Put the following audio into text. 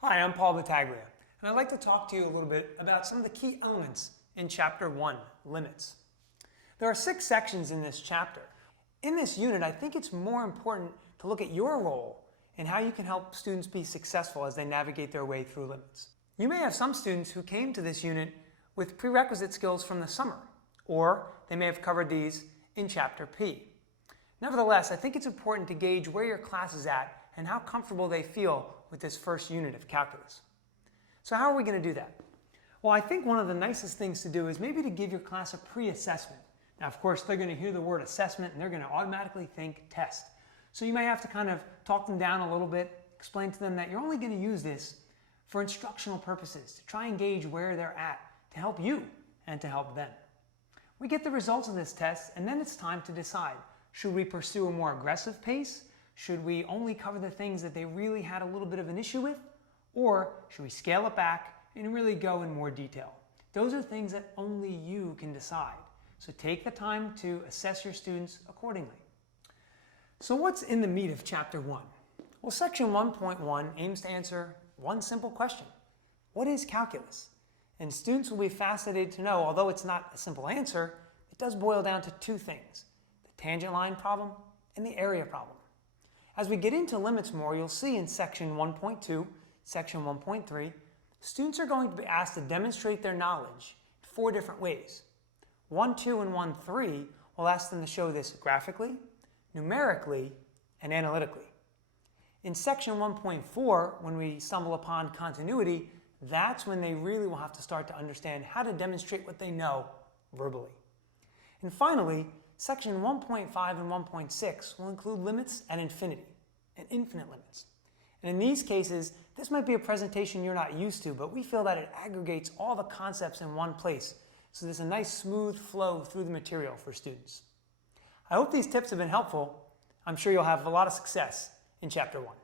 Hi, I'm Paul Battaglia, and I'd like to talk to you a little bit about some of the key elements in Chapter 1, Limits. There are 6 sections in this chapter. In this unit, I think it's more important to look at your role and how you can help students be successful as they navigate their way through limits. You may have some students who came to this unit with prerequisite skills from the summer, or they may have covered these in Chapter P. Nevertheless, I think it's important to gauge where your class is at and how comfortable they feel with this first unit of calculus. So how are we going to do that? Well, I think one of the nicest things to do is maybe to give your class a pre-assessment. Now, of course, they're going to hear the word assessment and they're going to automatically think test. So you may have to kind of talk them down a little bit, explain to them that you're only going to use this for instructional purposes, to try and gauge where they're at, to help you and to help them. We get the results of this test and then it's time to decide, should we pursue a more aggressive pace? Should we only cover the things that they really had a little bit of an issue with? Or should we scale it back and really go in more detail? Those are things that only you can decide. So take the time to assess your students accordingly. So what's in the meat of Chapter 1? Well, Section 1.1 aims to answer one simple question. What is calculus? And students will be fascinated to know, although it's not a simple answer, it does boil down to 2 things: the tangent line problem and the area problem. As we get into limits more, you'll see in Section 1.2, Section 1.3, students are going to be asked to demonstrate their knowledge in 4 different ways. 1.2 and 1.3 will ask them to show this graphically, numerically, and analytically. In Section 1.4, when we stumble upon continuity, that's when they really will have to start to understand how to demonstrate what they know verbally. And finally, Section 1.5 and 1.6 will include limits at infinity and infinite limits. And in these cases, this might be a presentation you're not used to, but we feel that it aggregates all the concepts in one place, so there's a nice smooth flow through the material for students. I hope these tips have been helpful. I'm sure you'll have a lot of success in Chapter 1.